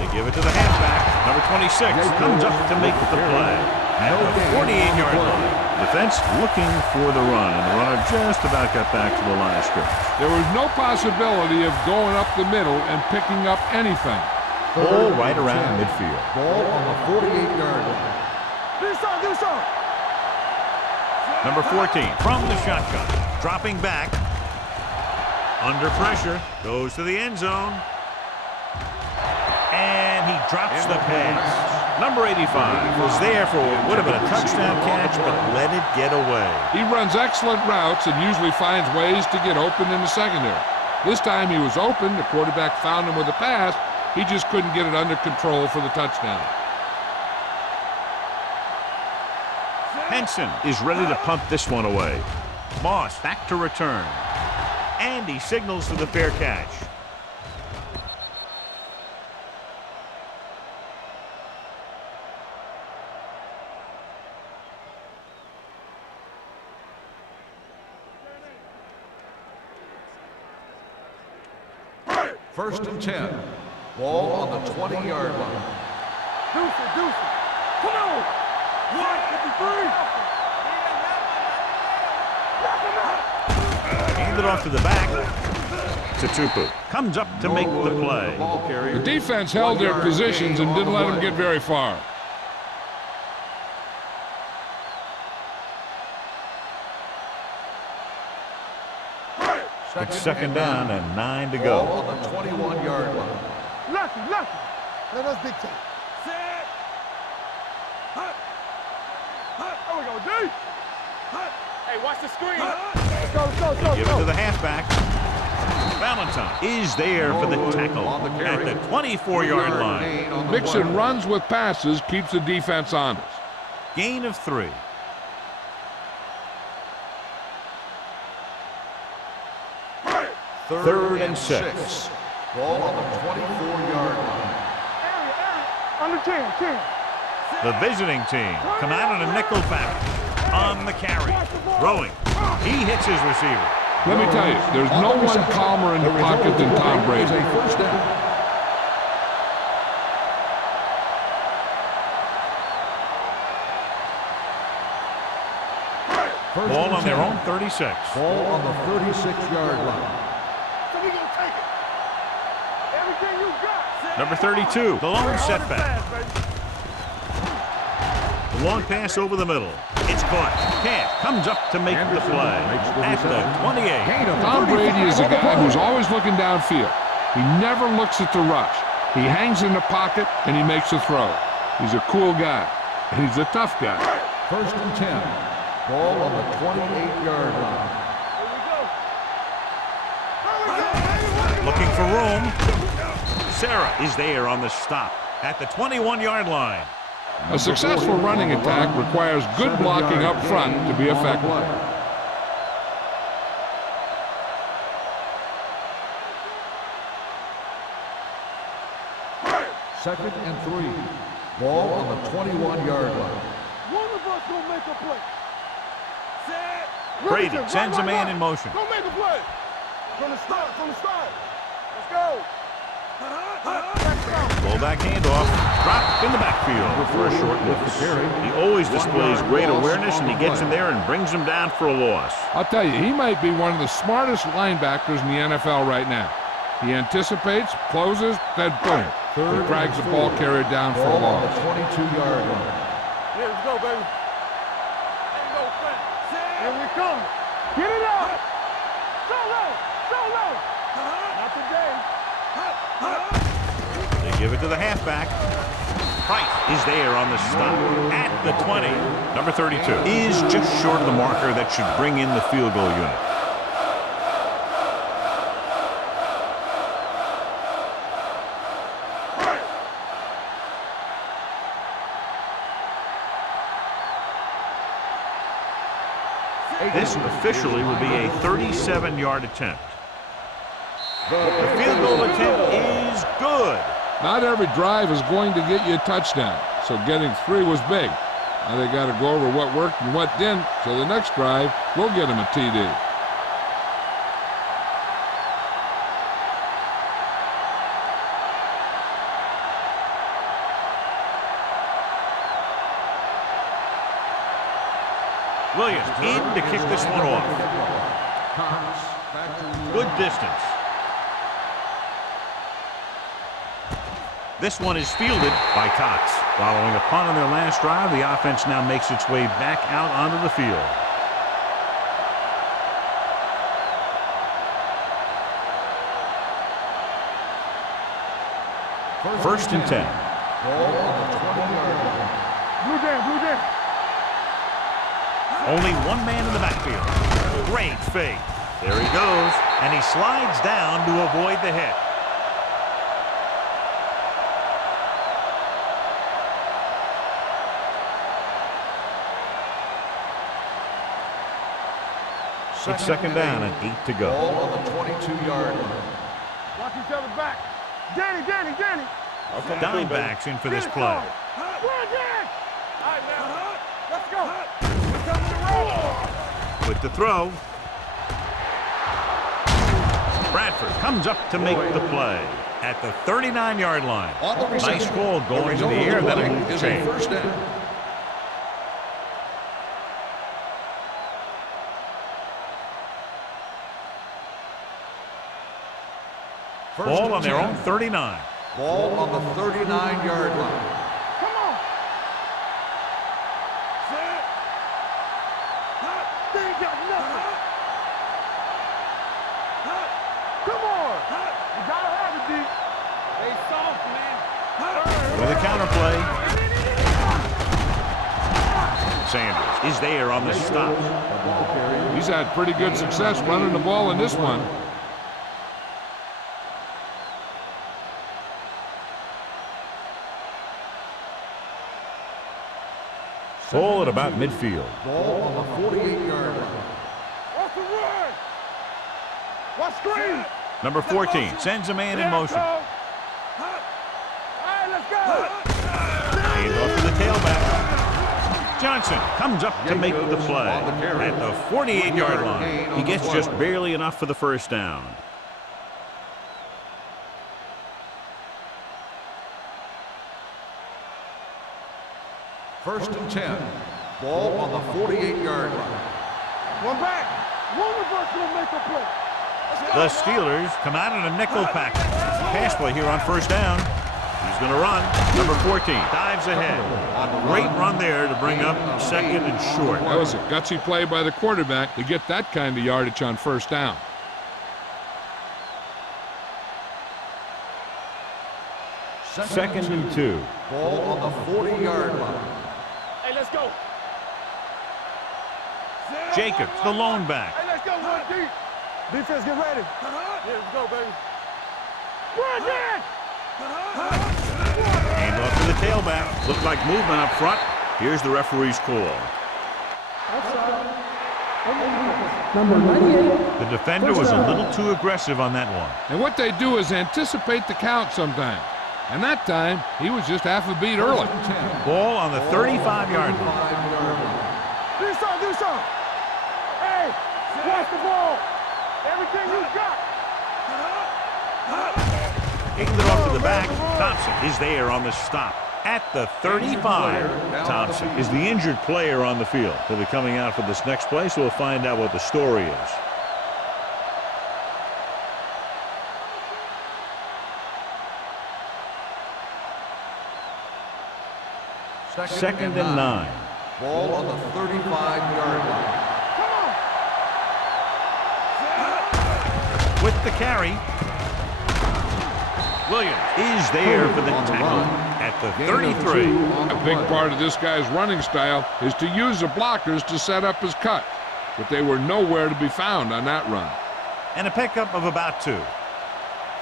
They give it to the halfback. Number 26 comes up to make the play at the 48-yard line. Defense looking for the run, and the runner just about got back to the line of scrimmage. There was no possibility of going up the middle and picking up anything. Ball right around midfield. Ball on the 48-yard line. Do something. Number 14 from the shotgun. Dropping back. Under pressure. Goes to the end zone. And he drops the pass. Number 85 was there for what would have been a touchdown catch, but let it get away. He runs excellent routes and usually finds ways to get open in the secondary. This time he was open. The quarterback found him with a pass. He just couldn't get it under control for the touchdown. Henson is ready to punt this one away. Moss back to return. And he signals for the fair catch. First and 10. Ball on the 20-yard line. Deuce. Come on. 153. Hand it off to the back. Tutupu comes up to make the play. The defense held their positions and didn't let them get very far. It's second down and 9 to Ball go. on the 21-yard line. Lucky. Let us big time. Set. There we go, D. Hey, watch the screen. Let's go. Give it to the halfback. Valentine is there for the tackle at the 24-yard line. Mixon runs with passes, keeps the defense honest. Gain of 3. Third and 6. Ball on the 24-yard line. Under 10. The visiting team come out on a nickel back on the carry. Throwing. He hits his receiver. Let me tell you, there's no one calmer in the pocket than Tom Brady. First down. Ball on their own 36. Ball on the 36-yard line. So we gonna take it. Everything you got. Number 32, the lone setback. The long pass over the middle. It's caught. Cash comes up to make the play at the 28. Tom Brady is a guy who's always looking downfield. He never looks at the rush. He hangs in the pocket and he makes a throw. He's a cool guy, and he's a tough guy. First and 10. Ball on the 28-yard line. Looking for room. Sarah is there on the stop at the 21-yard line. A successful running attack requires good blocking up front to be effective. Second and 3. Ball on the 21-yard line. One of us gonna make a play. Set. Brady sends a man in motion. Go make a play. From the start. Let's go. Fullback handoff. Dropped in the backfield for a short loss. He always displays great awareness, and he gets in there and brings him down for a loss. I'll tell you, he might be one of the smartest linebackers in the NFL right now. He anticipates, closes, then boom. He drags the ball carrier down for a Ball on loss. the 22-yard line. Yeah, let's go, baby. Ain't no friend. Here we come. Get it out. Solo. Not today. They give it to the halfback. Price is there on the stop at the 20. Number 32 is just short of the marker that should bring in the field goal unit. This officially will be a 37-yard attempt. The field goal attempt is good. Not every drive is going to get you a touchdown, so getting 3 was big. Now they got to go over what worked and what didn't, so the next drive will get them a TD. Williams in to kick this one off. Good distance. This one is fielded by Cox. Following a punt on their last drive, the offense now makes its way back out onto the field. First and 10. Ball on the 20-yard line. Blue down. Only one man in the backfield. Great fake. There he goes, and he slides down to avoid the hit. It's second down and 8 to go. Ball on the 22-yard line. Watch each other back. Danny. Dime backs in for this play. Run, Dan! All right, now. Let's go. We're coming to roll. With the throw. Bradford comes up to make the play at the 39-yard line. On the Nice reception, ball going to the result air. of the That'll play is a change. first down. Ball on their own 39. Ball on the 39-yard line. Come on. Set. They ain't got nothing. Come on. You gotta have it, D. They soft, man. With a counterplay. Sanders is there on the stop. He's had pretty good success running the ball in this one. Ball at about midfield. Ball on the 48-yard line. What's the run? What screen? Number 14 sends a man in motion. All right, let's go. Hands off to the tailback. Johnson comes up to make the play at the 48-yard line. He gets just barely enough for the first down. First and 10. Ball on the 48-yard line. One back. One of us will make a play. The Steelers come out in a nickel package. Pass play here on first down. He's going to run. Number 14 dives ahead. A great run there to bring up second and short. That was a gutsy play by the quarterback to get that kind of yardage on first down. Second and 2. Ball on the 40-yard line. Hey, let's go. Jacobs, the lone back. Hey, let's go. One deep. Defense, get ready. Yeah, let's go, baby. Run, Dan! Hand off to the tailback. Looked like movement up front. Here's the referee's call. Number 98. The defender was a little too aggressive on that one. And what they do is anticipate the count sometimes. And that time, he was just half a beat early. Ball on the 35-yard line. Do something. Hey, watch the ball. Everything you got. Taking it off to the back. Thompson is there on the stop at the 35. Thompson is the injured player on the field. He'll be coming out for this next play, so we'll find out what the story is. Second and 9. Ball on the 35-yard line. With the carry. Williams is there for the tackle at the 33. A big part of this guy's running style is to use the blockers to set up his cut. But they were nowhere to be found on that run. And a pickup of about 2.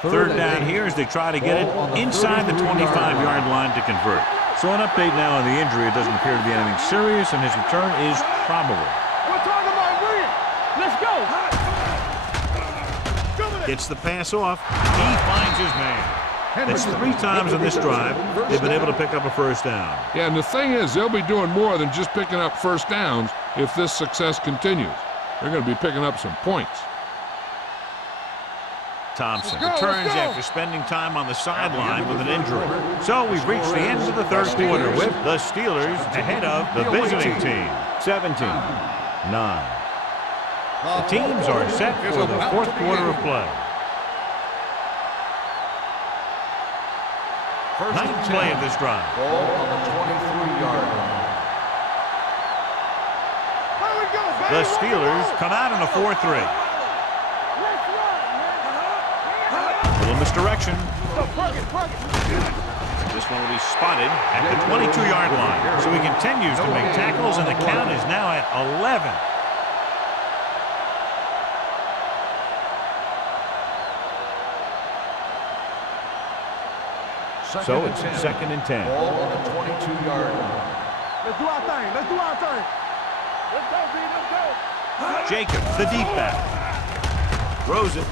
Third down here as they try to get it inside the 25-yard line to convert. So an update now on the injury. It doesn't appear to be anything serious, and his return is probable. We're talking about Williams. Let's go. Gets the pass off. He finds his man. That's 3 times in this drive they've been able to pick up a first down. Yeah, and the thing is, they'll be doing more than just picking up first downs if this success continues. They're going to be picking up some points. Thompson returns after spending time on the sideline with an injury. So we've reached the end of the third quarter with the Steelers ahead of the visiting team. 17-9. The teams are set for the fourth quarter of play. Ninth play of this drive. Ball on the 23-yard line. The Steelers come out in a 4-3. Little misdirection. This one will be spotted at the 22-yard line. So he continues to make tackles, and the count is now at 11. So it's second and 10. Ball on the 22-yard line. Let's do our thing. Let's go, B. Let's go. Jacobs, the deep back. Throws it,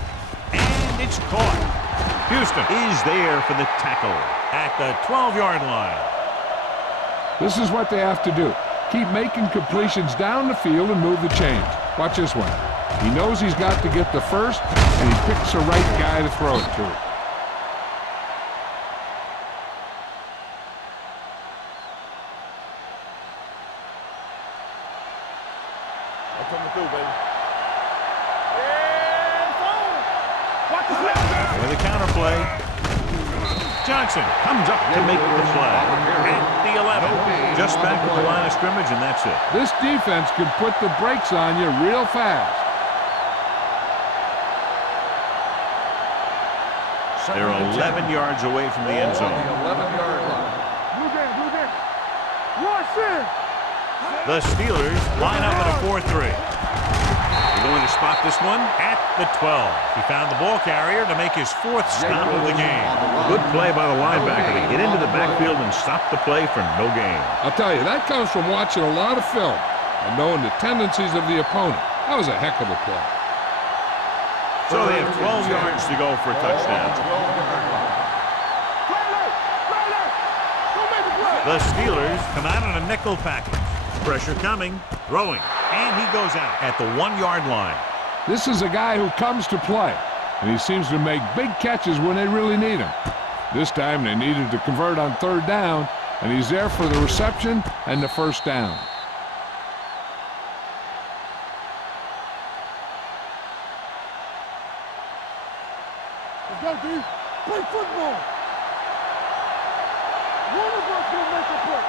and it's caught. Houston is there for the tackle at the 12-yard line. This is what they have to do. Keep making completions down the field and move the chains. Watch this one. He knows he's got to get the first, and he picks the right guy to throw it to. That's what I'm gonna do, baby. And boom! Watch the snap. With a counter play. Johnson comes up to make the play. At the 11. Just back at the line of scrimmage, and that's it. This defense can put the brakes on you real fast. They're 11 yards away from the end zone. 11-yard line. Blue game. Rush in. The Steelers line up in a 4-3. They're going to spot this one at the 12. He found the ball carrier to make his 4th stop of the game. Good play by the linebacker to get into the backfield and stop the play for no gain. I'll tell you, that comes from watching a lot of film and knowing the tendencies of the opponent. That was a heck of a play. So they have 12 yards to go for a touchdown. The Steelers come out on a nickel package. Pressure coming, throwing, and he goes out at the 1-yard line. This is a guy who comes to play, and he seems to make big catches when they really need him. This time they needed to convert on 3rd down, and he's there for the reception and the 1st down. Let's go, D. Play football. One of us will make a play.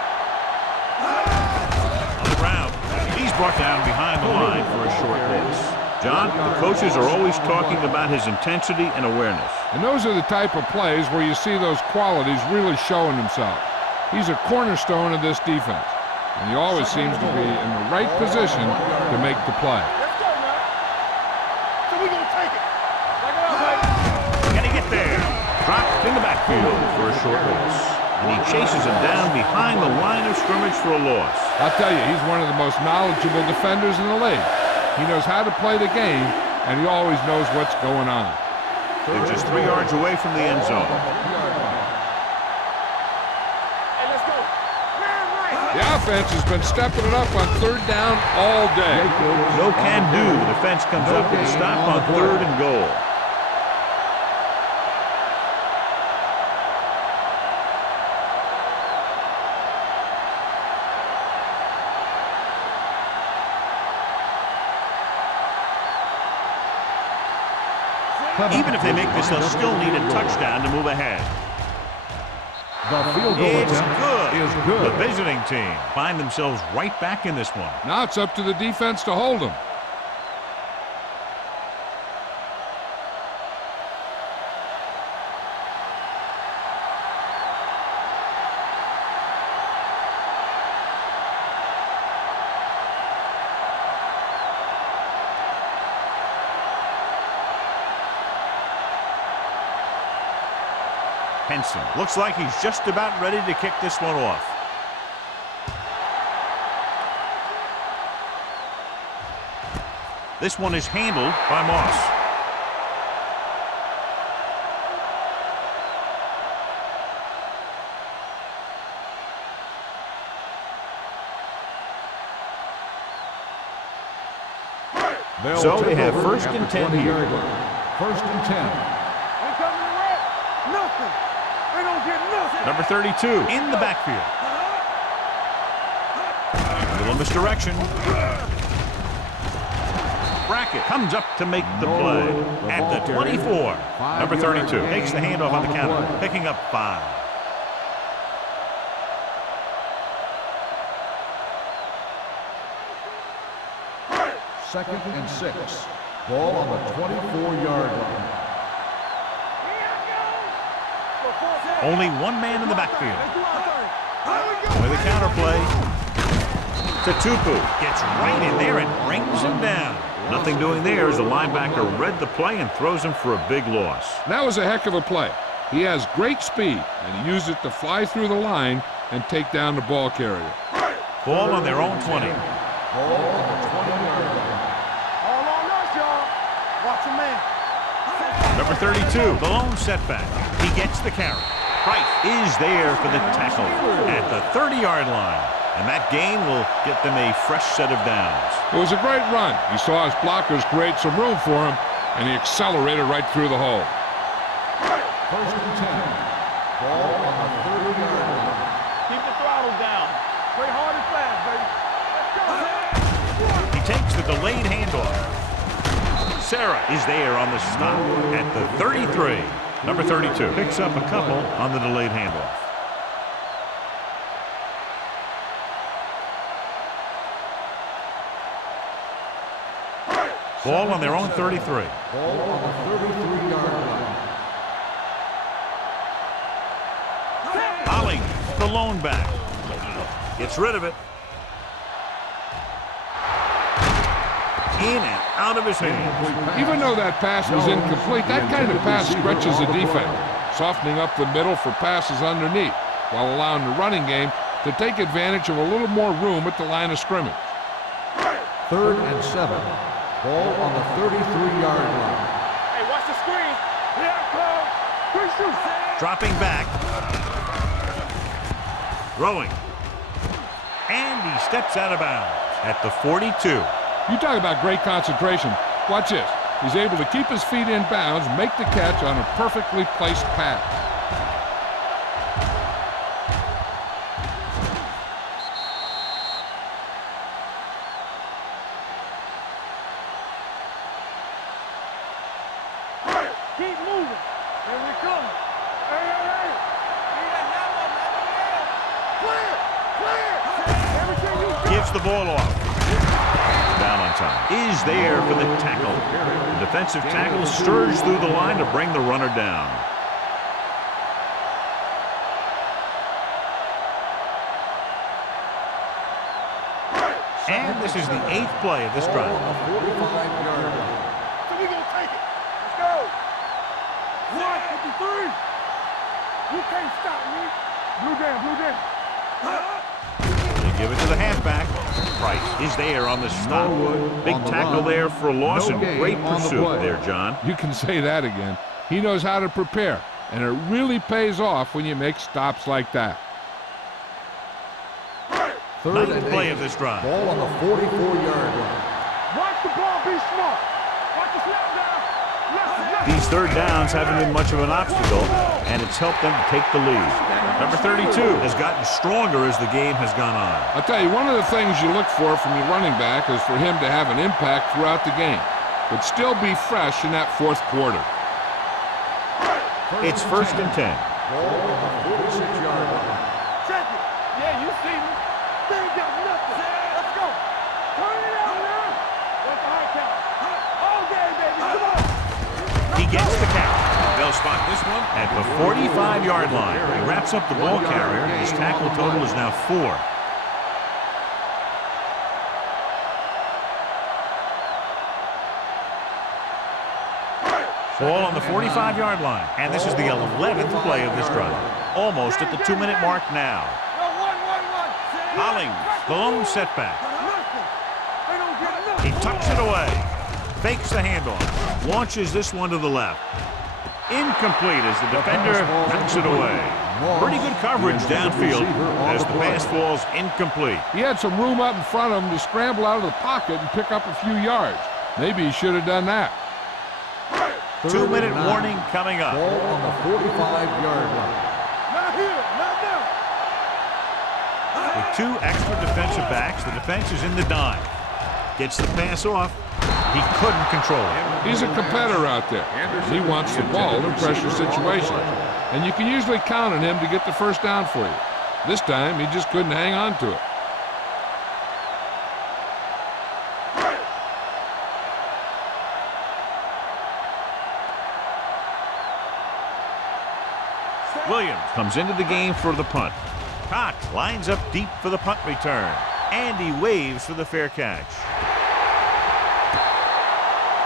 On the ground, he's brought down behind the line for a short miss. John, the coaches are always talking about his intensity and awareness. And those are the type of plays where you see those qualities really showing themselves. He's a cornerstone of this defense, and he always seems to be in the right position to make the play. Let's go, man. So we gonna take it. Like it out, baby. Can he get there? Dropped in the backfield for a short miss. And he chases him down behind the line of scrimmage for a loss. I'll tell you, he's one of the most knowledgeable defenders in the league. He knows how to play the game, and he always knows what's going on. They're just 3 yards away from the end zone. Hey, let's go. Man, right. The offense has been stepping it up on 3rd down all day. No can do. The defense comes up with a stop on 3rd and goal. Even if they make this, they'll still need a touchdown to move ahead. The field goal It's attempt good. is good. The visiting team find themselves right back in this one. Now it's up to the defense to hold him. Henson looks like he's just about ready to kick this one off. This one is handled by Moss. So they have 1st and 10 here. 1st and 10. Ain't coming to red. Nothing. They don't get nothing. Number 32 in the backfield. A little misdirection. Brackett comes up to make the play at the 24. Number 32 takes the handoff on the counter, picking up 5. Second and 6. Ball on the 24-yard line. Only one man in the backfield. With a counter play. Tatupu gets right in there and brings him down. Nothing doing there as the linebacker read the play and throws him for a big loss. That was a heck of a play. He has great speed, and he used it to fly through the line and take down the ball carrier. Ball on their own 20. Ball on the 20-yard line. 32, the lone setback. He gets the carry. Price is there for the tackle at the 30-yard line. And that gain will get them a fresh set of downs. It was a great run. He saw his blockers create some room for him, and he accelerated right through the hole. First and 10. Ball on the 30-yard line. Keep the throttle down. Play hard and fast, baby. Let's go. He takes the delayed handoff. Sarah is there on the stop at the 33. Number 32 picks up a couple on the delayed handoff. Ball on their own 33. Ball on the 33-yard line. Holling, the lone back. Gets rid of it. In and out of his hands. Even though that pass was incomplete, that kind of pass stretches the defense, softening up the middle for passes underneath, while allowing the running game to take advantage of a little more room at the line of scrimmage. 3rd and 7. Ball on the 33-yard line. Hey, watch the screen. Yeah, Cole. Quick shoot. Dropping back. Throwing. And he steps out of bounds at the 42. You talk about great concentration. Watch this. He's able to keep his feet in bounds, make the catch on a perfectly placed pass. Keep moving. Here we come. Hey, hey, hey. Clear. Everything you Gives the ball off. Down on time. Is there for the tackle. The defensive tackle surges through the line to bring the runner down. And this is the 8th play of this drive. On the 45-yard line. So we gonna take it. Let's go. 153. You can't stop me. Blue down, blue down. They give it to the halfback. Price is there on the stop. Big tackle there for a loss and great pursuit there, John. You can say that again. He knows how to prepare, and it really pays off when you make stops like that. 3rd Ninth and play 8. of this drive. Ball on the 44-yard line. Watch the ball, be smart. Watch the snap down. Left. These third downs haven't been much of an obstacle, and it's helped them to take the lead. Number 32 has gotten stronger as the game has gone on. I'll tell you, one of the things you look for from your running back is for him to have an impact throughout the game, but still be fresh in that 4th quarter. It's 1st and 10. Ball on the 46-yard line. Check it. Yeah, you see me. They ain't got nothing. Let's go. Turn it out now. What's the high count? All day, baby. Come on. He gets the count. They'll spot this one at the 45-yard line. He wraps up the ball carrier. His tackle total is now 4. Ball on the 45-yard line. And this is the 11th play of this drive. Almost at the 2-minute mark now. Holling, the lone setback. He tucks it away. Fakes the handoff. Launches this one to the left. Incomplete as the defender knocks it away. Pretty good coverage downfield as the pass falls incomplete. He had some room up in front of him to scramble out of the pocket and pick up a few yards. Maybe he should have done that. 2-minute warning coming up. Ball on the 45-yard line. Not here. Not now. With 2 extra defensive backs, the defense is in the dime. Gets the pass off. He couldn't control it. He's a competitor out there. He wants the ball in pressure situations, and you can usually count on him to get the first down for you. This time, he just couldn't hang on to it. Williams comes into the game for the punt. Cox lines up deep for the punt return. And he waves for the fair catch.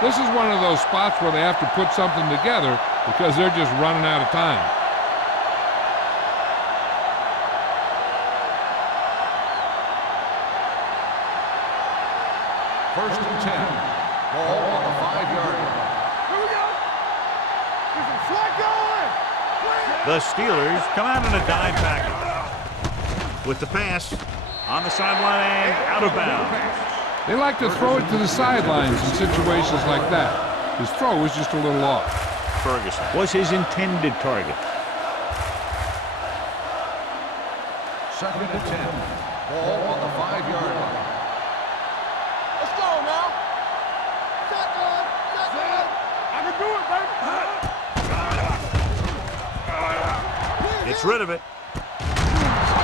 This is one of those spots where they have to put something together because they're just running out of time. First and 10. Ball on the 5-yard line. Here we go. The Steelers come out in a dime package. With the pass on the sideline and out of bounds. They like to throw it to the sidelines in situations like that. His throw was just a little off. Ferguson was his intended target. 2nd and 10. Ball on the 5-yard line. Let's go now. Shotgun. Shotgun. I can do it, baby. Gets rid of it.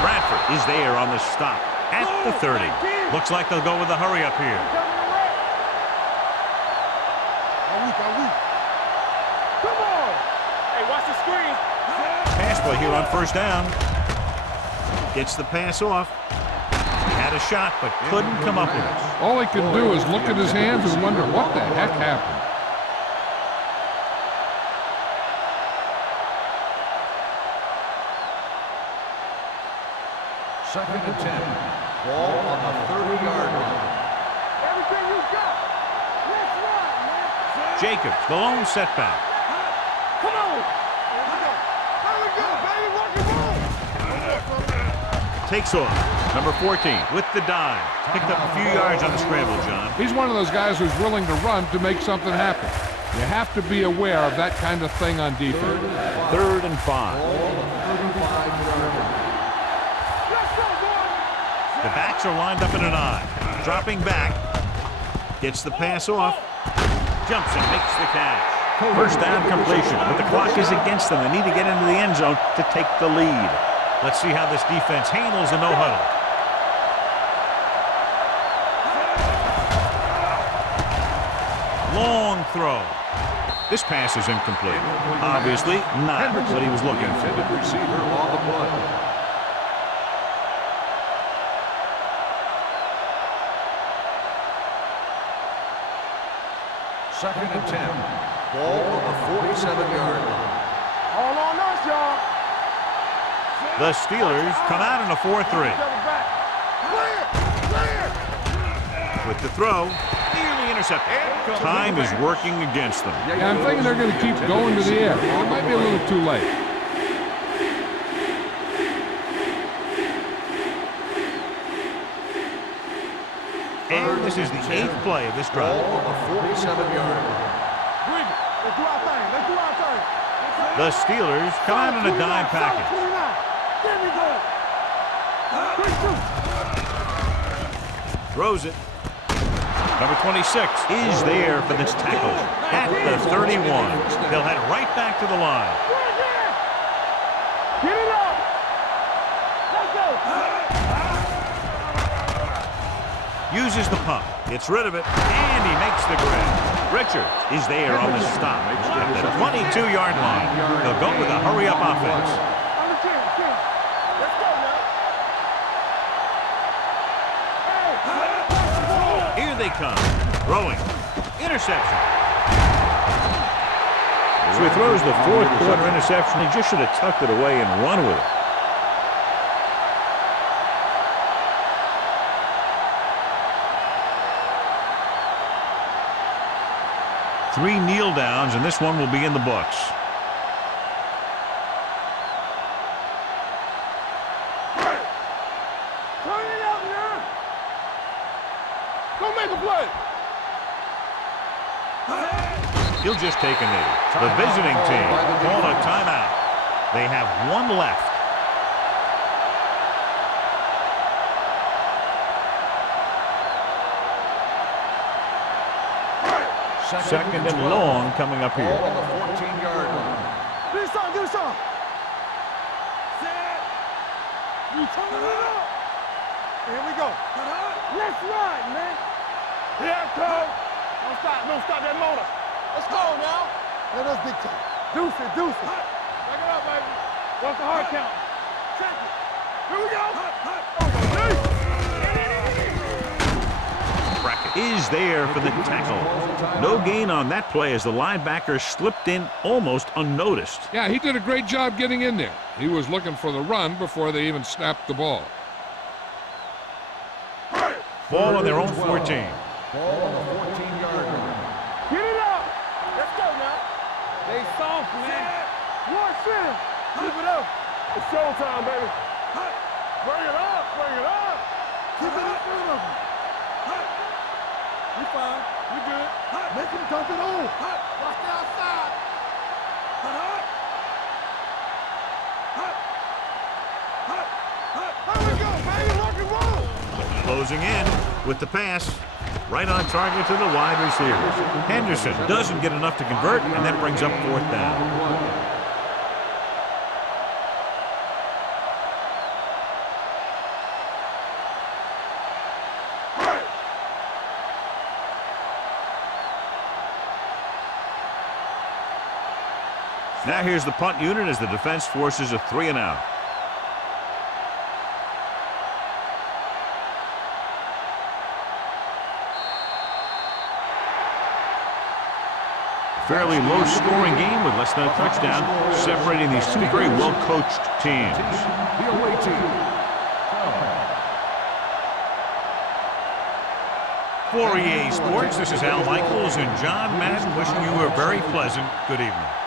Bradford is there on the stop at the 30. Looks like they'll go with the hurry up here. Come on. Hey, watch the screen. Pass play here on 1st down. Gets the pass off. He had a shot, but couldn't come up with it. All he could do is look at his hands and wonder what the heck happened. Second and 10. Ball on the 30-yard line. Everything you got. Let's run, man. Jacobs, the lone setback. Come on. Here we go, baby. Rock and roll. Takes off. Number 14 with the dive. Picked up a few yards on the scramble, John. He's one of those guys who's willing to run to make something happen. You have to be aware of that kind of thing on defense. 3rd and 5. The backs are lined up in an I. Dropping back. Gets the pass off. Jumps and makes the catch. 1st down completion. But the clock is against them. They need to get into the end zone to take the lead. Let's see how this defense handles a no-huddle. Long throw. This pass is incomplete. Obviously not what he was looking for. Receiver on the play. Second and 10. Ball on the 47-yard line. All on us, y'all. The Steelers come out in a 4-3. With the throw, nearly intercepted. Time is working against them. Yeah, I'm thinking they're going to keep going to the air. It might be a little too late. And this is the 8th play of this drive. Ball on the 47-yard line. Bring it. Let's do our thing. Let's do our thing. The Steelers come out in a dime package. There we go. Throws it. Number 26 is there for this tackle at the 31. They'll head right back to the line. Get it up. Let's go. Uses the pump. Gets rid of it. And he makes the grab. Richards is there on the stop at the 22-yard line. They'll go with a hurry-up offense. On the 10. Let's go now. Here they come. Throwing. Interception. So he throws the 4th quarter interception. He just should have tucked it away and run with it. Three kneel downs, and this one will be in the books. Turn it up now. Go make a play. He'll just take a knee. The visiting team call a timeout. They have one left. Second and long coming up here. Ball on the 14-yard line. Do something. You turn it up. Here we go. Let's ride, man. Here it comes. Don't stop that motor. Let's go now. Let us dictate. Deuce it. Back it up, baby. What's the hard count? Check it. Here we go. Brackett is there for the tackle. No gain on that play as the linebacker slipped in almost unnoticed. Yeah, he did a great job getting in there. He was looking for the run before they even snapped the ball. Ball on their own 14. Ball on the 14-yard line. Get it up. Let's go now. They soft, man. One center. Keep it up. It's showtime, baby. Bring it up. Bring it up. Keep it in front of him. You fine. You good. Make him dump it on. Watch the outside. There we go, baby. Rock and roll. Closing in with the pass. Right on target to the wide receiver. Henderson doesn't get enough to convert, and that brings up 4th down. Now here's the punt unit as the defense forces a 3-and-out. Fairly low-scoring game with less than a touchdown, separating these two very well-coached teams. The away team. For EA Sports, this is Al Michaels and John Madden wishing you a very pleasant good evening.